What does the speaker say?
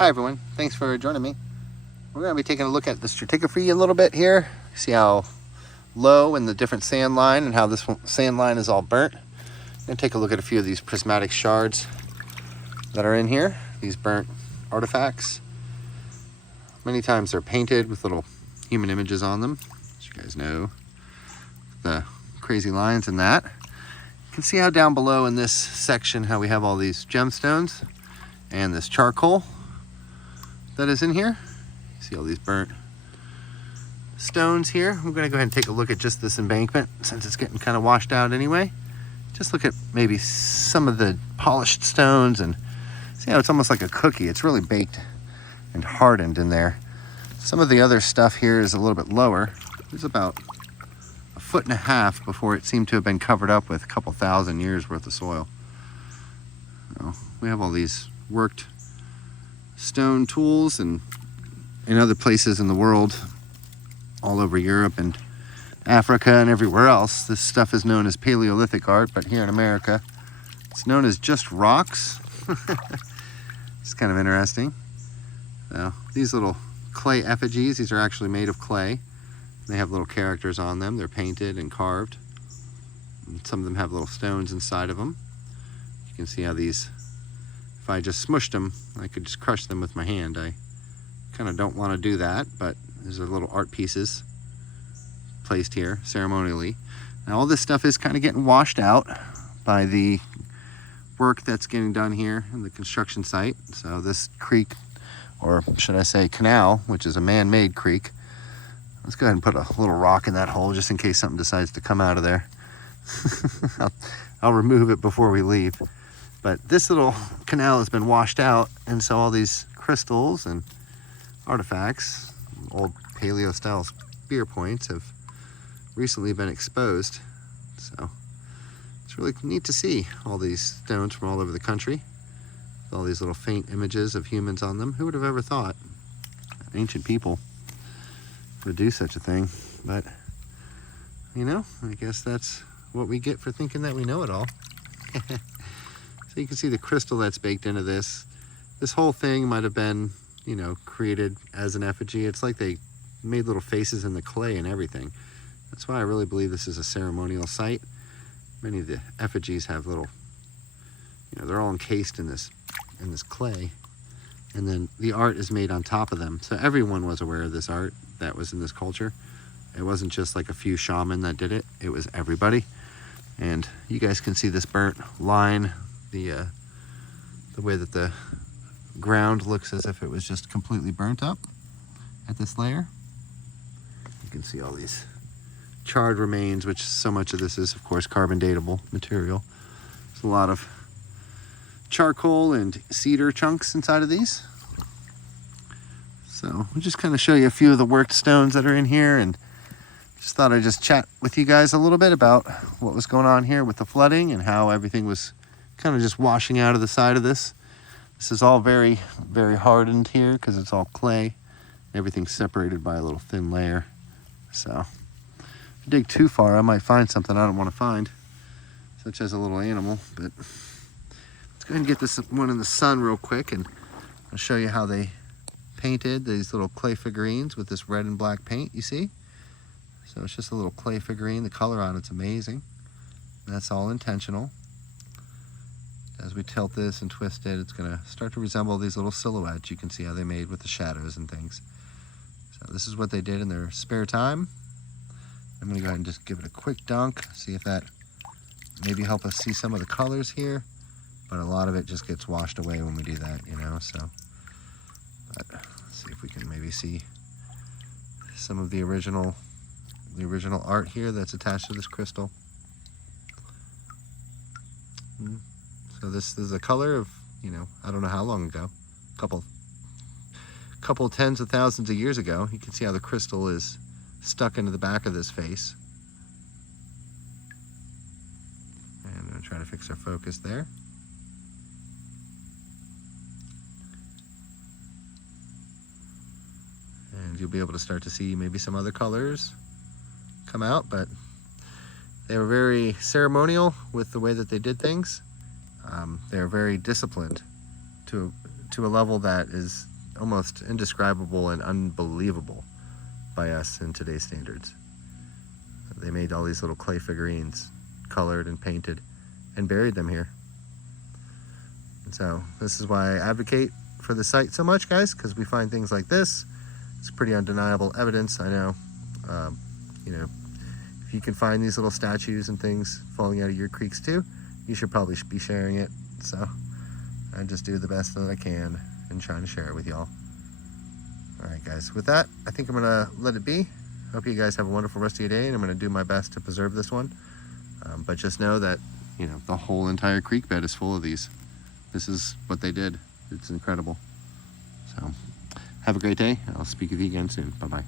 Hi everyone, thanks for joining me. We're going to be taking a look at the stratigraphy a little bit here. See how low and the different sand line and how this sand line is all burnt. I'm going to take a look at a few of these prismatic shards that are in here. These burnt artifacts. Many times they're painted with little human images on them, as you guys know. The crazy lines in that. You can see how down below in this section how we have all these gemstones and this charcoal that is in here. You see all these burnt stones here. I'm going to go ahead and take a look at just this embankment since it's getting kind of washed out anyway. Just look at maybe some of the polished stones and see how it's almost like a cookie. It's really baked and hardened in there. Some of the other stuff here is a little bit lower. There's about 1.5 feet before it seemed to have been covered up with a couple thousand years worth of soil. So we have all these worked stone tools, and in other places in the world, all over Europe and Africa and everywhere else, this stuff is known as Paleolithic art, but here in America, it's known as just rocks. It's kind of interesting. So these little clay effigies, these are actually made of clay. They have little characters on them. They're painted and carved. And some of them have little stones inside of them. You can see how these, if I just smushed them, I could just crush them with my hand. I kind of don't want to do that, but these are little art pieces placed here ceremonially. Now all this stuff is kind of getting washed out by the work that's getting done here in the construction site. So this creek, or should I say canal, which is a man-made creek. Let's go ahead and put a little rock in that hole just in case something decides to come out of there. I'll remove it before we leave. But this little canal has been washed out, and so all these crystals and artifacts, old paleo-style spear points, have recently been exposed. So it's really neat to see all these stones from all over the country, with all these little faint images of humans on them. Who would have ever thought ancient people would do such a thing? But you know, I guess that's what we get for thinking that we know it all. So you can see the crystal that's baked into this. This whole thing might have been, you know, created as an effigy. It's like they made little faces in the clay and everything. That's why I really believe this is a ceremonial site. Many of the effigies have little, you know, they're all encased in this clay, and then the art is made on top of them. So everyone was aware of this art that was in this culture. It wasn't just like a few shaman that did it. It was everybody. And you guys can see this burnt line, the way that the ground looks as if it was just completely burnt up at this layer. You can see all these charred remains, which so much of this is, of course, carbon datable material. There's a lot of charcoal and cedar chunks inside of these. So we'll just kind of show you a few of the worked stones that are in here, and just thought I'd just chat with you guys a little bit about what was going on here with the flooding and how everything was kind of just washing out of the side of this. This is all very, very hardened here because it's all clay. Everything's separated by a little thin layer. So if I dig too far, I might find something I don't want to find, such as a little animal. But let's go ahead and get this one in the sun real quick, and I'll show you how they painted these little clay figurines with this red and black paint, you see? So it's just a little clay figurine. The color on it's amazing. And that's all intentional. As we tilt this and twist it, it's going to start to resemble these little silhouettes. You can see how they made with the shadows and things. So this is what they did in their spare time. I'm going to go ahead and just give it a quick dunk, see if that maybe help us see some of the colors here. But a lot of it just gets washed away when we do that, you know. So, but let's see if we can maybe see some of the original art here that's attached to this crystal. So this is a color of, you know, I don't know how long ago, couple tens of thousands of years ago. You can see how the crystal is stuck into the back of this face. And I'm going to try to fix our focus there. And you'll be able to start to see maybe some other colors come out, but they were very ceremonial with the way that they did things. They're very disciplined to a level that is almost indescribable and unbelievable by us in today's standards. They made all these little clay figurines, colored and painted, and buried them here. And so this is why I advocate for the site so much, guys, because we find things like this. It's pretty undeniable evidence, I know. You know, if you can find these little statues and things falling out of your creeks too, you should probably be sharing it. So I just do the best that I can and trying to share it with y'all. All right, guys, with that, I think I'm gonna let it be. Hope you guys have a wonderful rest of your day, and I'm gonna do my best to preserve this one. But just know that, you know, the whole entire creek bed is full of these. This is what they did. It's incredible. So have a great day. I'll speak with you again soon. Bye-bye.